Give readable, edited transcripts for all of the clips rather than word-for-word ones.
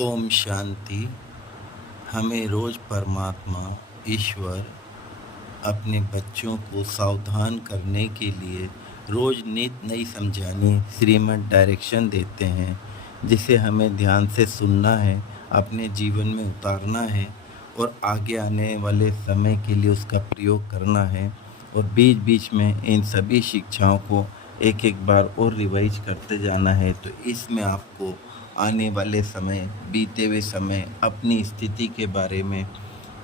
ओम शांति। हमें रोज़ परमात्मा ईश्वर अपने बच्चों को सावधान करने के लिए रोज़ नित नई समझानी श्रीमद् डायरेक्शन देते हैं, जिसे हमें ध्यान से सुनना है, अपने जीवन में उतारना है और आगे आने वाले समय के लिए उसका प्रयोग करना है। और बीच बीच में इन सभी शिक्षाओं को एक एक बार और रिवाइज करते जाना है। तो इसमें आपको आने वाले समय, बीते हुए समय, अपनी स्थिति के बारे में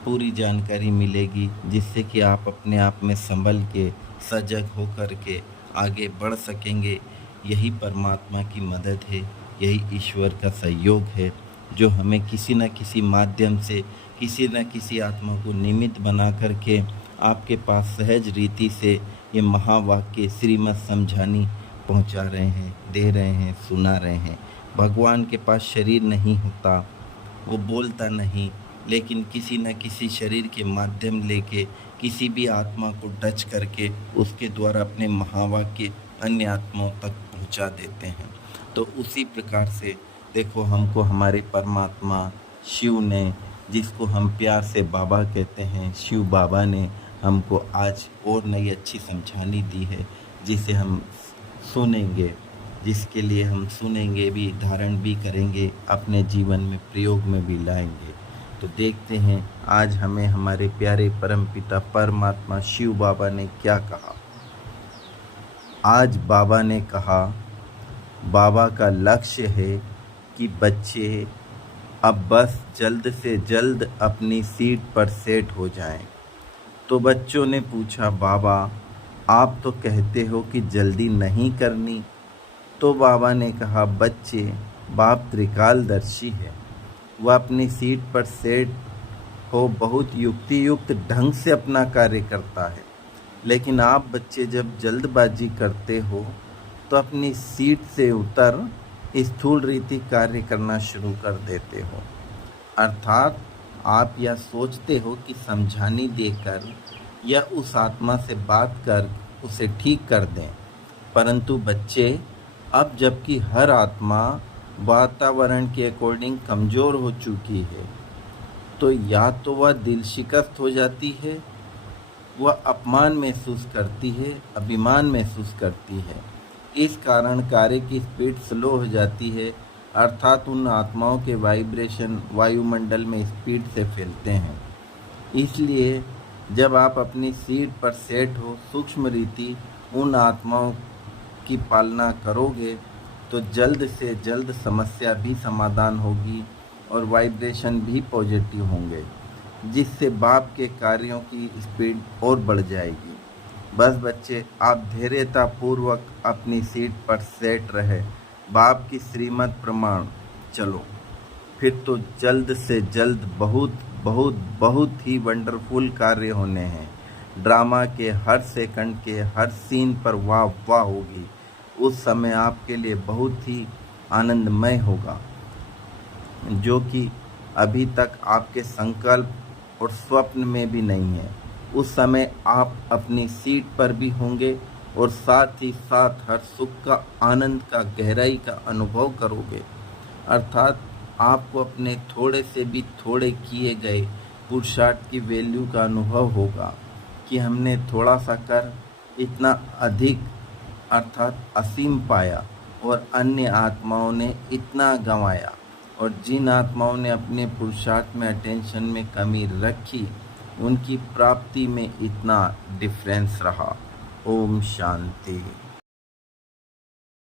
पूरी जानकारी मिलेगी, जिससे कि आप अपने आप में संभल के, सजग होकर के आगे बढ़ सकेंगे। यही परमात्मा की मदद है, यही ईश्वर का सहयोग है, जो हमें किसी न किसी माध्यम से, किसी न किसी आत्मा को निमित्त बना करके आपके पास सहज रीति से ये महावाक्य श्रीमद् समझानी पहुंचा रहे हैं, दे रहे हैं, सुना रहे हैं। भगवान के पास शरीर नहीं होता, वो बोलता नहीं, लेकिन किसी न किसी शरीर के माध्यम लेके किसी भी आत्मा को टच करके उसके द्वारा अपने महावाक्य अन्य आत्माओं तक पहुंचा देते हैं। तो उसी प्रकार से देखो, हमको हमारे परमात्मा शिव ने, जिसको हम प्यार से बाबा कहते हैं, शिव बाबा ने हमको आज और नई अच्छी समझानी दी है, जिसे हम सुनेंगे, जिसके लिए हम सुनेंगे भी, धारण भी करेंगे, अपने जीवन में प्रयोग में भी लाएंगे। तो देखते हैं आज हमें हमारे प्यारे परमपिता परमात्मा शिव बाबा ने क्या कहा। आज बाबा ने कहा, बाबा का लक्ष्य है कि बच्चे अब बस जल्द से जल्द अपनी सीट पर सेट हो जाएं। तो बच्चों ने पूछा, बाबा आप तो कहते हो कि जल्दी नहीं करनी। तो बाबा ने कहा, बच्चे, बाप त्रिकालदर्शी है, वह अपनी सीट पर सेट हो बहुत युक्ति युक्त ढंग से अपना कार्य करता है। लेकिन आप बच्चे जब जल्दबाजी करते हो तो अपनी सीट से उतर स्थूल रीति कार्य करना शुरू कर देते हो। अर्थात आप यह सोचते हो कि समझानी देकर या उस आत्मा से बात कर उसे ठीक कर दें। परंतु बच्चे, अब जबकि हर आत्मा वातावरण के अकॉर्डिंग कमज़ोर हो चुकी है, तो या तो वह दिल शिकस्त हो जाती है, वह अपमान महसूस करती है, अभिमान महसूस करती है। इस कारण कार्य की स्पीड स्लो हो जाती है, अर्थात उन आत्माओं के वाइब्रेशन वायुमंडल में स्पीड से फैलते हैं। इसलिए जब आप अपनी सीट पर सेट हो, सूक्ष्म रीति उन आत्माओं की पालना करोगे तो जल्द से जल्द समस्या भी समाधान होगी और वाइब्रेशन भी पॉजिटिव होंगे, जिससे बाप के कार्यों की स्पीड और बढ़ जाएगी। बस बच्चे, आप धैर्यतापूर्वक अपनी सीट पर सेट रहे, बाप की श्रीमत प्रमाण चलो, फिर तो जल्द से जल्द बहुत बहुत बहुत ही वंडरफुल कार्य होने हैं। ड्रामा के हर सेकंड के हर सीन पर वाह वाह होगी। उस समय आपके लिए बहुत ही आनंदमय होगा, जो कि अभी तक आपके संकल्प और स्वप्न में भी नहीं है। उस समय आप अपनी सीट पर भी होंगे और साथ ही साथ हर सुख का, आनंद का, गहराई का अनुभव करोगे। अर्थात आपको अपने थोड़े से भी थोड़े किए गए पुरुषार्थ की वैल्यू का अनुभव होगा कि हमने थोड़ा सा कर इतना अधिक अर्थात असीम पाया, और अन्य आत्माओं ने इतना गंवाया, और जिन आत्माओं ने अपने पुरुषार्थ में, अटेंशन में कमी रखी, उनकी प्राप्ति में इतना डिफरेंस रहा। ओम शांति।